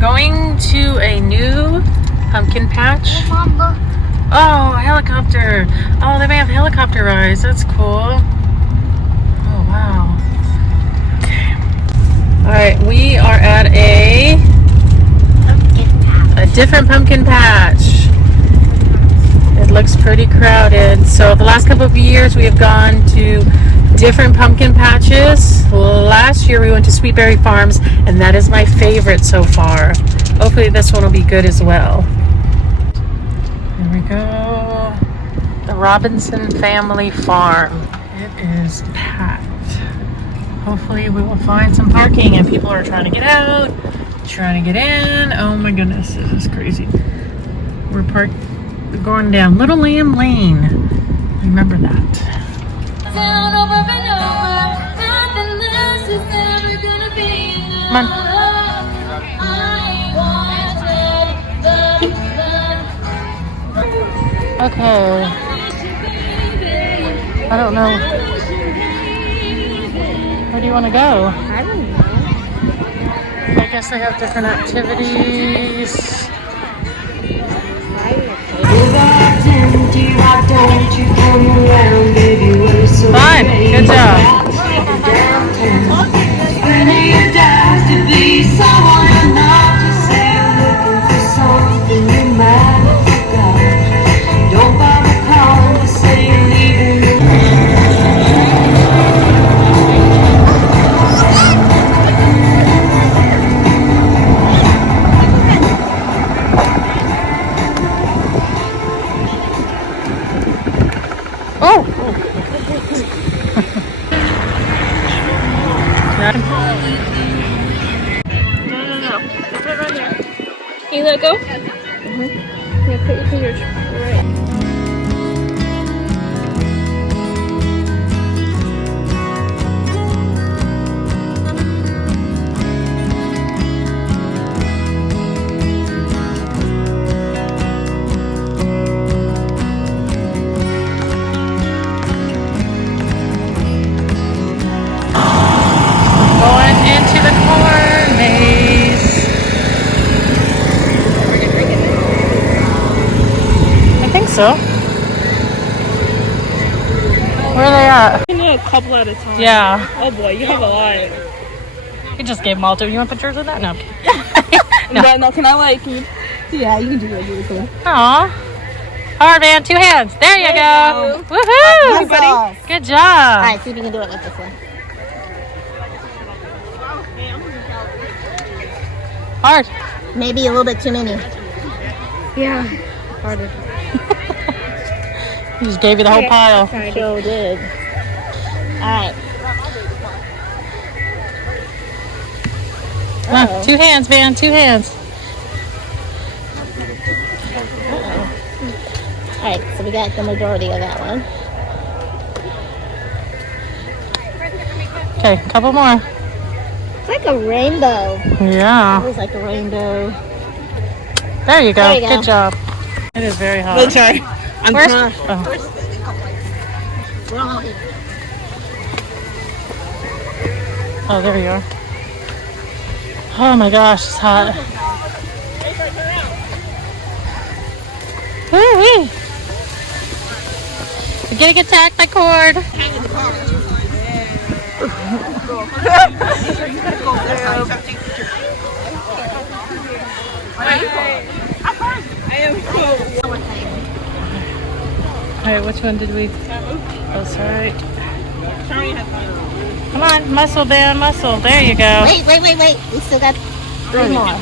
going to a new pumpkin patch. Oh, a helicopter. Oh, they may have helicopter rides. That's cool. Oh, wow. Okay. All right, we are at a different pumpkin patch. It looks pretty crowded. So the last couple of years we have gone to different pumpkin patches. Last year we went to Sweetberry Farms, and that is my favorite so far. Hopefully this one will be good as well. Here we go. The Robinson Family Farm. It is packed. Hopefully we will find some parking, and people are trying to get out, trying to get in. Oh my goodness, this is crazy. We're going down Little Lamb Lane. Remember that. Come on. Okay. I don't know. Where do you want to go? I don't know. I guess they have different activities. Fine. Good job. Oh! No. Put it right there. Can you let it go? Mm-hmm. Yeah, put your fingers right. Going into the corn maze. I think so. Where are they at? You can do a couple at a time. Yeah. Oh boy, you have a lot. You just gave them all to. You want pictures of that? No. No. No, can I like? Yeah, you can do that really cool. Aw. Hard man, 2 hands. There you go. Woohoo! Everybody. Good job. All right, see if you can do it with this one. Hard. Maybe a little bit too many. Yeah. Harder. He just gave you the whole pile. Sure did. All right. Come on, 2 hands, man. 2 hands. All right, so we got the majority of that one. Okay, a couple more. It's like a rainbow. Yeah. It was like a rainbow. There you go. There you go. Good job. It is very hot. Oh, sorry. I'm Where's- trying. oh. Oh, there you are. Oh my gosh, it's hot. Woo-wee. We're getting attacked by cord. Alright, which one did we? Oh, sorry. Come on, muscle, Dan, muscle. There you go. Wait. We still got 3 more.